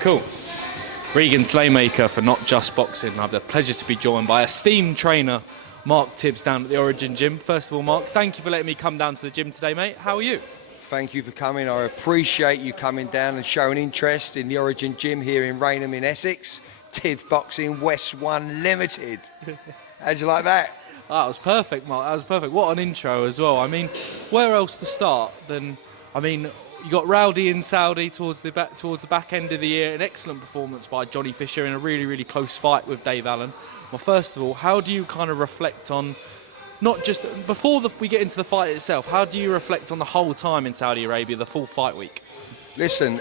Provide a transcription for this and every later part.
Cool. Regan Slaymaker for NotJustBoxing. I have the pleasure to be joined by esteemed trainer Mark Tibbs down at the Origin Gym. First of all, Mark, thank you for letting me come down to the gym today, mate. How are you? Thank you for coming. I appreciate you coming down and showing interest in the Origin Gym here in Rainham in Essex. Tibbs Boxing West 1 Limited. How'd you like that? That was perfect, Mark. That was perfect. What an intro as well. I mean, where else to start than, you got Rowdy in Saudi towards the back end of the year. An excellent performance by Johnny Fisher in a really, really close fight with Dave Allen. Well, first of all, how do you kind of reflect on, not just before we get into the fight itself, how do you reflect on the whole time in Saudi Arabia, the full fight week? Listen,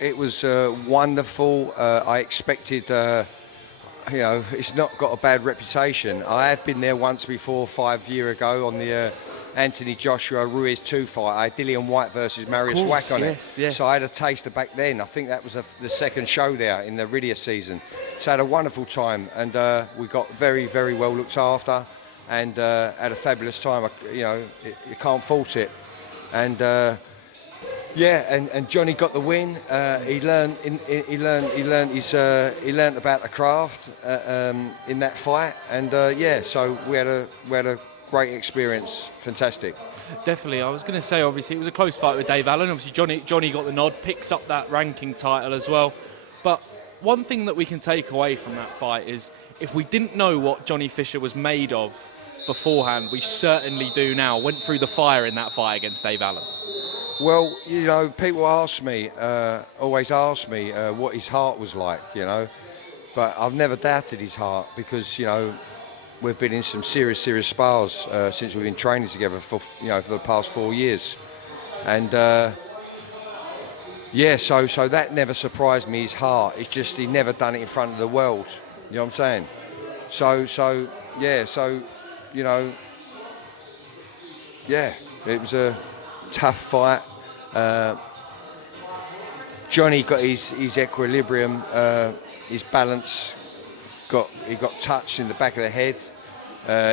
it was wonderful. I expected, it's not got a bad reputation. I have been there once before, 5 years ago, on the Anthony Joshua Ruiz 2 fight. I had Dillian White versus Marius Wack on it. Yes. So I had a taster back then. I think that was the second show there in the Riddia season. So I had a wonderful time, and we got very, very well looked after, and had a fabulous time. You can't fault it. And and Johnny got the win. He learned about the craft in that fight, and so we had a great experience. Fantastic. Definitely. I was going to say, obviously, it was a close fight with Dave Allen. Obviously, Johnny got the nod, picks up that ranking title as well. But one thing that we can take away from that fight is, if we didn't know what Johnny Fisher was made of beforehand, we certainly do now. Went through the fire in that fight against Dave Allen. Well, people always ask me what his heart was like, but I've never doubted his heart, because, we've been in some serious spars since we've been training together for the past 4 years. And so that never surprised me, his heart. It's just he never done it in front of the world. You know what I'm saying? It was a tough fight. Johnny got his equilibrium, his balance. He got touched in the back of the head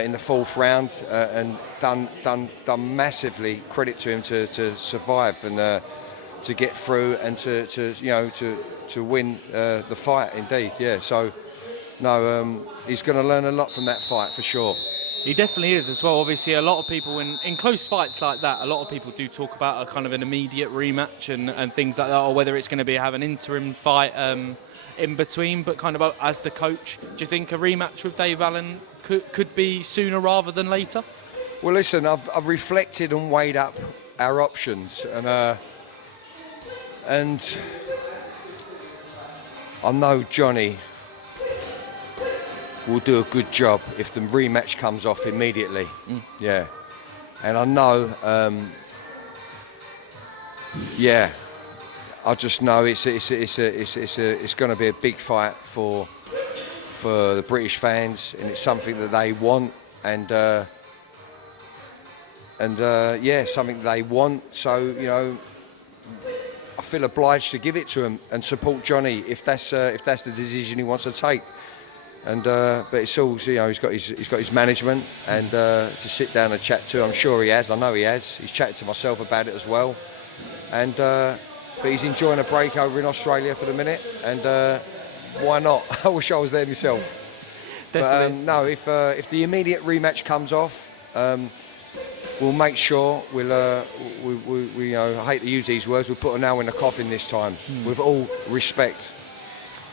in the 4th round, and done massively. Credit to him to survive and to get through and to win the fight. Indeed, yeah. So no, he's going to learn a lot from that fight for sure. He definitely is as well. Obviously, a lot of people in close fights like that, a lot of people do talk about a kind of an immediate rematch and things like that, or whether it's going to have an interim fight in between. But kind of as the coach, do you think a rematch with Dave Allen could be sooner rather than later? Well, listen, I've reflected and weighed up our options, and I know Johnny will do a good job if the rematch comes off immediately. Yeah, and I know, I just know it's going to be a big fight for the British fans, and it's something that they want, and something they want. So I feel obliged to give it to him and support Johnny if that's the decision he wants to take. And but it's all, he's got his management and to sit down and chat to. I'm sure he has. I know he has. He's chatted to myself about it as well. And but he's enjoying a break over in Australia for the minute. And why not? I wish I was there myself. Definitely. But no, if the immediate rematch comes off, we'll make sure we I hate to use these words. We'll put a nail in the coffin this time, with all respect.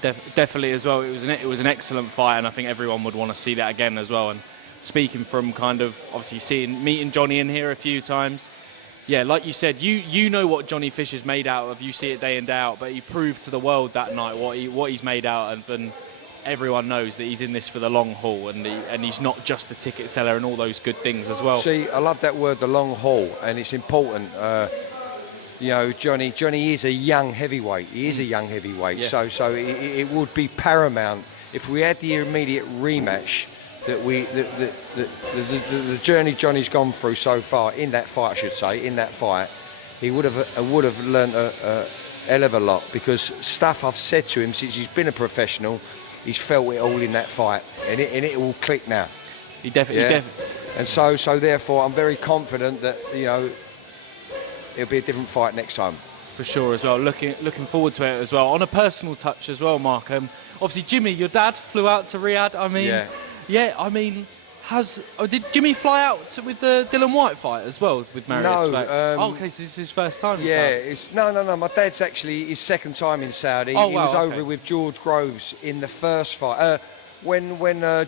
Definitely as well. It was an excellent fight, and I think everyone would want to see that again as well. And speaking from kind of obviously meeting Johnny in here a few times, yeah, like you said, you know what Johnny Fisher's made out of. You see it day in day out, but he proved to the world that night what he's made out of, and everyone knows that he's in this for the long haul, and he's not just the ticket seller and all those good things as well. See, I love that word, the long haul, and it's important. Johnny is a young heavyweight. He is a young heavyweight. Yeah. So it would be paramount if we had the immediate rematch that the journey Johnny's gone through so far in that fight, I should say, he would have learned a hell of a lot, because stuff I've said to him since he's been a professional, he's felt it all in that fight, and it will click now. He definitely. And so therefore, I'm very confident that it'll be a different fight next time. For sure as well. Looking forward to it as well. On a personal touch as well, Mark. Obviously, Jimmy, your dad flew out to Riyadh. I mean, I mean, did Jimmy fly out with the Dylan White fight as well with Marius? No. Okay, so this is his first time. No. My dad's actually his second time in Saudi. He was over with George Groves in the first fight. When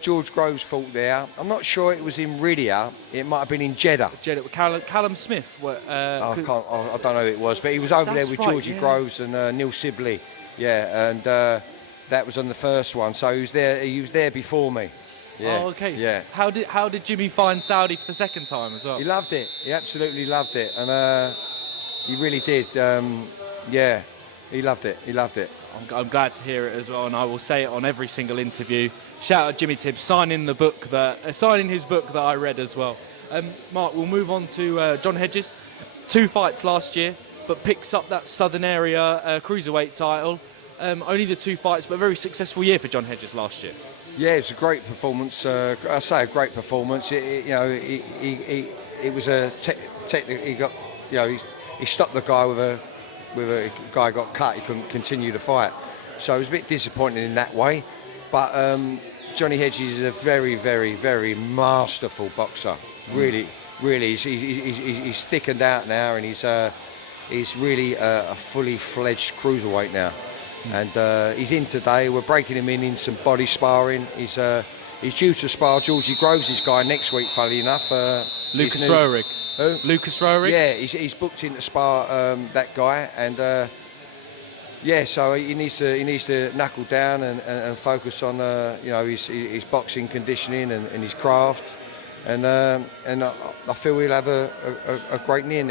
George Groves fought there, I'm not sure it was in Riyadh. It might have been in Jeddah. With Callum Smith. I don't know who it was, but he was over there with Georgie Groves and Neil Sibley. Yeah, and that was on the first one. So he was there before me. Yeah. Oh, okay. Yeah. How did Jimmy find Saudi for the second time as well? He loved it. He absolutely loved it, and he really did. He loved it. He loved it. I'm glad to hear it as well, and I will say it on every single interview. Shout out Jimmy Tibbs signing his book that I read as well. Mark, we'll move on to John Hedges. 2 fights last year, but picks up that Southern Area cruiserweight title. Only the 2 fights, but a very successful year for John Hedges last year. Yeah, it's a great performance. I say a great performance. It was a technical. He got, he stopped the guy with a guy got cut. He couldn't continue the fight, so it was a bit disappointing in that way. But Johnny Hedges is a very, very, very masterful boxer. Really, he's thickened out now, and he's really a fully fledged cruiserweight now. And he's in today. We're breaking him in some body sparring. He's due to spar Georgie Groves' guy next week, funnily enough. Lucas Roerig. Who? Lucas Roerig? Yeah, he's booked in to spar that guy, and so he needs to knuckle down and focus on his boxing conditioning and his craft. And I feel we'll have a great year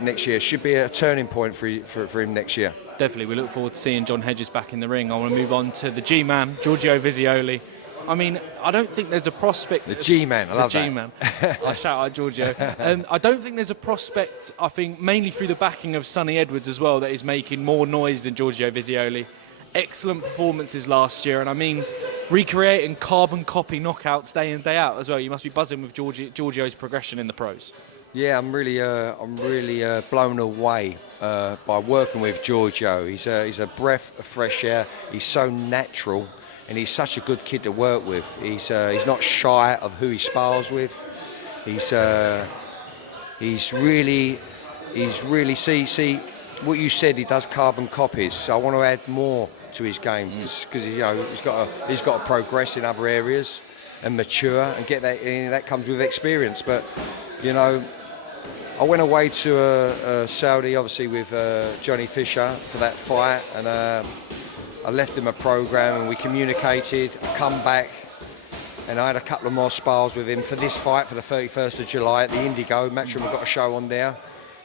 next year. Should be a turning point for him next year. Definitely, we look forward to seeing John Hedges back in the ring. I want to move on to the G-Man, Giorgio Visioli. I mean, I don't think there's a prospect... The G-Man, I love that. The G-Man. I shout out Giorgio. I don't think there's a prospect, I think, mainly through the backing of Sonny Edwards as well, that is making more noise than Giorgio Visioli. Excellent performances last year, and I mean, recreating carbon copy knockouts day in, day out as well. You must be buzzing with Giorgio's progression in the pros. Yeah, I'm really blown away by working with Giorgio. He's a breath of fresh air. He's so natural, and he's such a good kid to work with. He's not shy of who he spars with. He's really see what you said. He does carbon copies. So I want to add more to his game because he's got to progress in other areas and mature and get that. And that comes with experience, but I went away to Saudi, obviously, with Johnny Fisher for that fight, and I left him a program, and we communicated. I come back, and I had a couple of more spars with him for this fight for the 31st of July at the Indigo. Matchroom have got a show on there.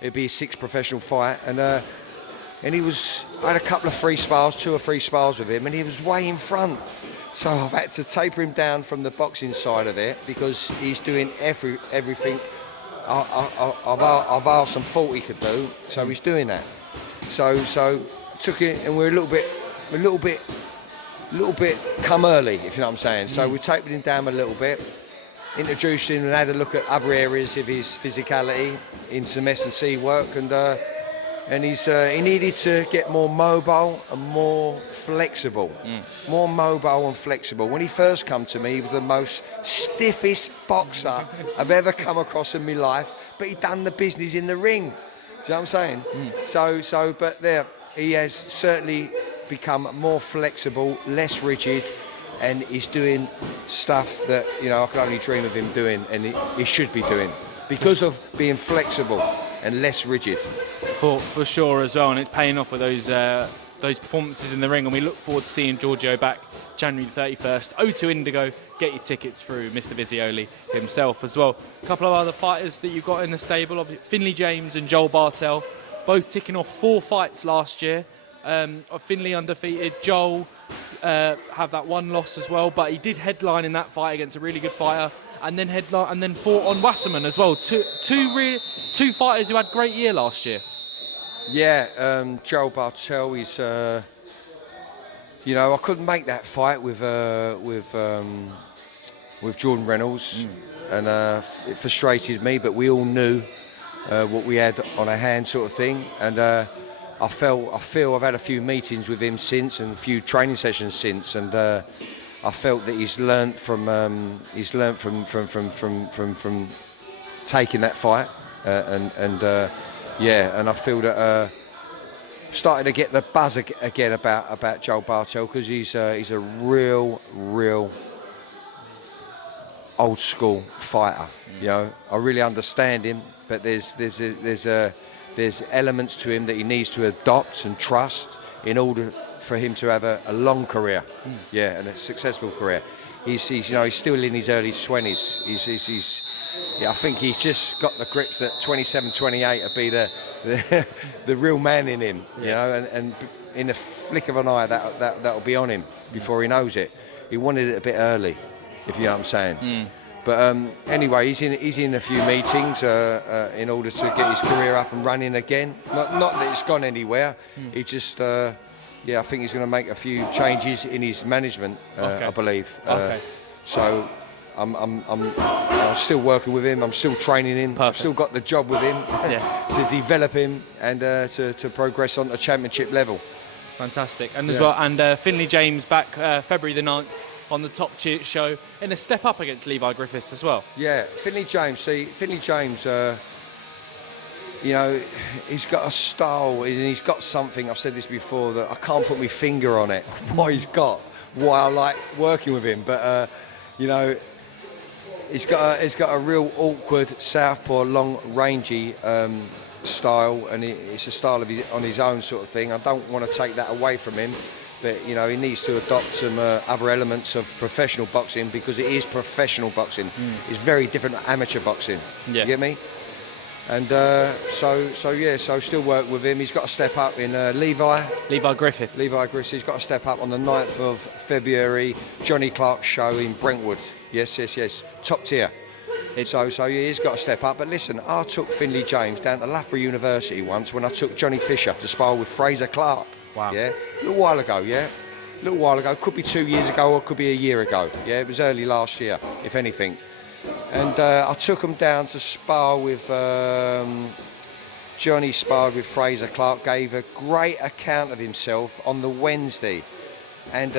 It'd be his 6th professional fight, and I had a couple of 2 or 3 spars with him, and he was way in front. So I've had to taper him down from the boxing side of it because he's doing everything. I've asked him thought he could do, so he's doing that. So took it, and we're a little bit come early, if you know what I'm saying. So we tapered him down a little bit, introduced him, and had a look at other areas of his physicality in some S&C work, and he needed to get more mobile and more flexible. More mobile and flexible. When he first come to me, he was the most stiffest boxer I've ever come across in my life, but he done the business in the ring. See what I'm saying? But there, he has certainly become more flexible, less rigid, and he's doing stuff that I could only dream of him doing, and he should be doing because of being flexible and less rigid. For sure as well, and it's paying off with those performances in the ring, and we look forward to seeing Giorgio back January 31st. O2 Indigo, get your tickets through Mr. Visioli himself as well. A couple of other fighters that you've got in the stable, Finley James and Joel Bartel, both ticking off 4 fights last year. Finley undefeated, Joel have that 1 loss as well, but he did headline in that fight against a really good fighter, and then fought on Wasserman as well. Two fighters who had great year last year. Yeah, Joel Bartel is. I couldn't make that fight with Jordan Reynolds, and it frustrated me. But we all knew what we had on our hand, sort of thing. And I feel I've had a few meetings with him since and a few training sessions since, and I felt that he's learnt from taking that fight, and I feel that starting to get the buzz again about Joe Bartel, because he's a real old school fighter. You know, I really understand him, but there's elements to him that he needs to adopt and trust in order for him to have a long career, and a successful career. He's still in his early 20s. I think he's just got the grips that 27, 28 will be the real man in him, you know, and in a flick of an eye that'll be on him before he knows it. He wanted it a bit early, if you know what I'm saying. But anyway, he's in a few meetings in order to get his career up and running again. Not that it's gone anywhere. He just, I think he's going to make a few changes in his management. I believe. So I'm still working with him. I'm still training him. Perfect. I've still got the job with him to develop him and to progress on the championship level. Fantastic. And as well, and Finley James back February the 9th. On the Top Tier show in a step up against Levi Griffiths as well. Yeah, Finley James, you know, he's got a style and he's got something, I've said this before, that I can't put my finger on it, what he's got, why I like working with him, but, you know, he's got a real awkward southpaw, long, rangy style, and it's a style of on his own sort of thing. I don't want to take that away from him. But, you know, he needs to adopt some other elements of professional boxing, because it is professional boxing. It's very different to amateur boxing. You get me? And so still work with him. He's got to step up in Levi Griffith. He's got to step up on the 9th of February, Johnny Clark's show in Brentwood. Yes. Top Tier. So he's got to step up. But listen, I took Finley James down to Loughborough University once when I took Johnny Fisher to spar with Fraser Clark. Wow. Yeah, a little while ago. Could be 2 years ago or could be a year ago. Yeah, it was early last year, if anything. And I took him down to spar with Johnny. Sparred with Fraser Clark, gave a great account of himself on the Wednesday. And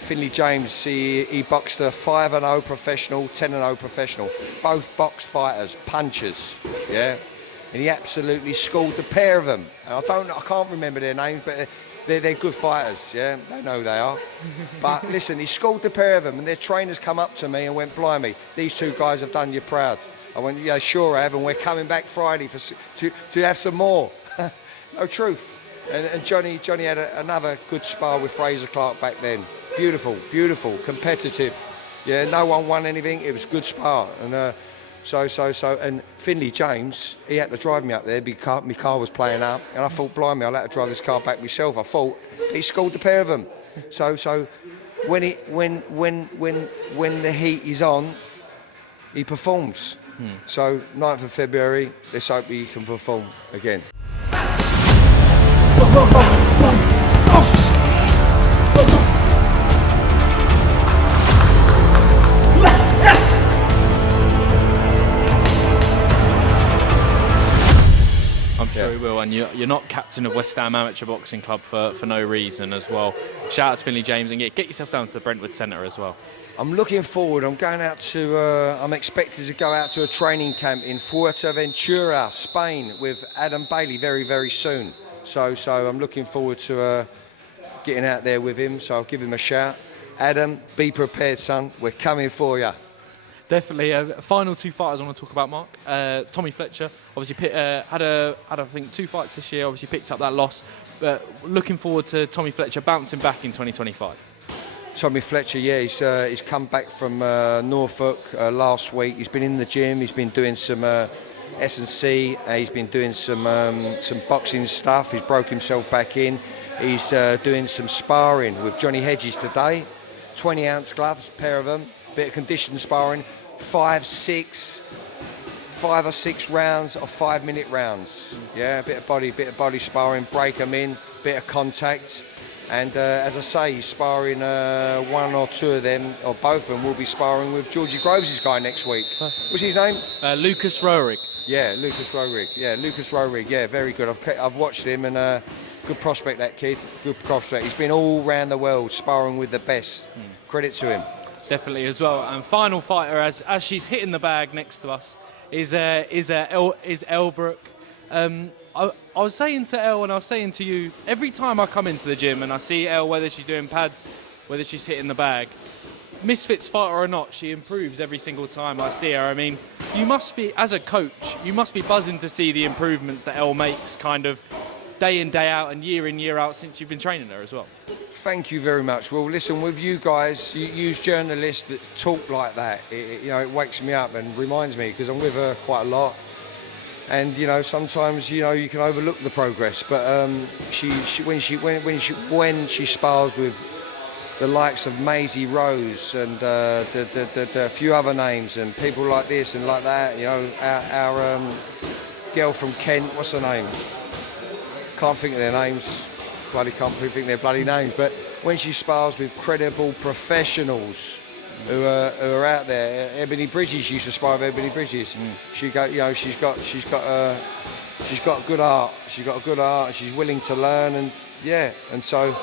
Finley James, he boxed a 5-0 professional, 10-0 professional. Both box fighters, punchers. Yeah. And he absolutely schooled the pair of them. And I can't remember their names, but they're good fighters, yeah? They know they are. But listen, he schooled the pair of them, and their trainers come up to me and went, blimey, these two guys have done you proud. I went, yeah, sure I have, and we're coming back Friday to have some more. No truth. And Johnny had another good spar with Fraser Clark back then. Beautiful, competitive. Yeah, no one won anything. It was good spar. And and Finley James, he had to drive me up there because my car was playing up, and I thought, blimey, I'll have to drive this car back myself. I thought he schooled the pair of them. So when the heat is on, he performs. So 9th of February, let's hope he can perform again. I'm sure he will, and you're not captain of West Ham Amateur Boxing Club for no reason as well. Shout out to Finley James, and get yourself down to the Brentwood Centre as well. I'm looking forward. I'm going out to. I'm expected to go out to a training camp in Fuerteventura, Spain, with Adam Bailey very, very soon. So I'm looking forward to getting out there with him. So I'll give him a shout. Adam, be prepared, son. We're coming for you. Definitely. Final two fighters I want to talk about, Mark. Tommy Fletcher, obviously had I think 2 fights this year. Obviously picked up that loss, but looking forward to Tommy Fletcher bouncing back in 2025. Tommy Fletcher, yeah, he's come back from Norfolk last week. He's been in the gym. He's been doing some S&C. He's been doing some boxing stuff. He's broke himself back in. He's doing some sparring with Johnny Hedges today. 20-ounce gloves, a pair of them. Bit of conditioned sparring. 5 or 6 rounds or 5-minute rounds. Yeah, a bit of body sparring. Break them in. Bit of contact. And as I say, he's sparring 1 or 2 of them, or both of them, will be sparring with Georgie Groves' guy next week. What's his name? Lucas Roerig. Yeah, Lucas Rowerig. Yeah, Lucas Rowerig. Yeah, very good. I've watched him, and good prospect, that kid. Good prospect. He's been all around the world sparring with the best. Credit to him. Definitely as well. And final fighter, as she's hitting the bag next to us, is Elly Brook. I was saying to Elle, and I was saying to you, every time I come into the gym and I see Elle, whether she's doing pads, whether she's hitting the bag, Misfits fighter or not, she improves every single time I see her. I mean, you must be, as a coach, you must be buzzing to see the improvements that Elle makes kind of day in, day out and year in, year out since you've been training her as well. Thank you very much. Well, listen, with you guys, you use journalists that talk like that. It wakes me up and reminds me, because I'm with her quite a lot. And sometimes you can overlook the progress. But when she spars with the likes of Maisie Rose and the few other names and people like this and like that, our girl from Kent, what's her name? Can't think of their names. Bloody can't think of their bloody names. But when she spars with credible professionals who are out there, Ebony Bridges used to spar with Ebony Bridges. She's got good art. She's got a good art. She's willing to learn, and so.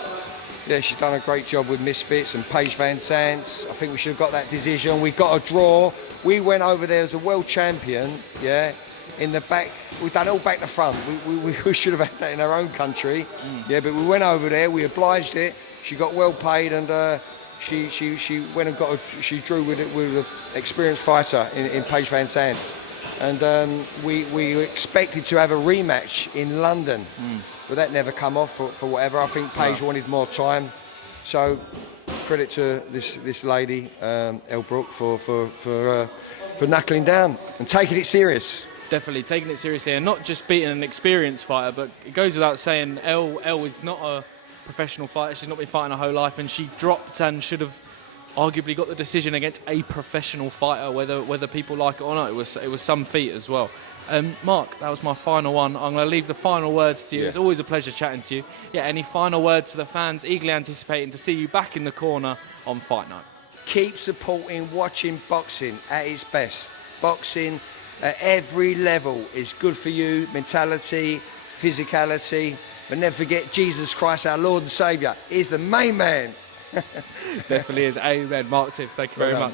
Yeah, she's done a great job with Misfits and Paige Van Sant. I think we should have got that decision. We got a draw. We went over there as the world champion, in the back. We've done it all back to front. We should have had that in our own country. Yeah, but we went over there. We obliged it. She got well paid, and she went and she drew with an experienced fighter in Paige Van Sant. And we expected to have a rematch in London. But that never come off for whatever. I think Paige wanted more time. So credit to this lady, Elly Brook, for knuckling down and taking it serious. Definitely taking it seriously, and not just beating an experienced fighter, but it goes without saying, Elle is not a professional fighter. She's not been fighting her whole life, and she dropped and should have arguably got the decision against a professional fighter, whether people like it or not. It was some feat as well. Mark, that was my final one. I'm going to leave the final words to you. It's always a pleasure chatting to you. Yeah, any final words to the fans, eagerly anticipating to see you back in the corner on Fight Night? Keep supporting, watching boxing at its best. Boxing at every level is good for you, mentality, physicality. But never forget, Jesus Christ, our Lord and Saviour, is the main man. Definitely is. Amen. Mark Tibbs, thank you very much.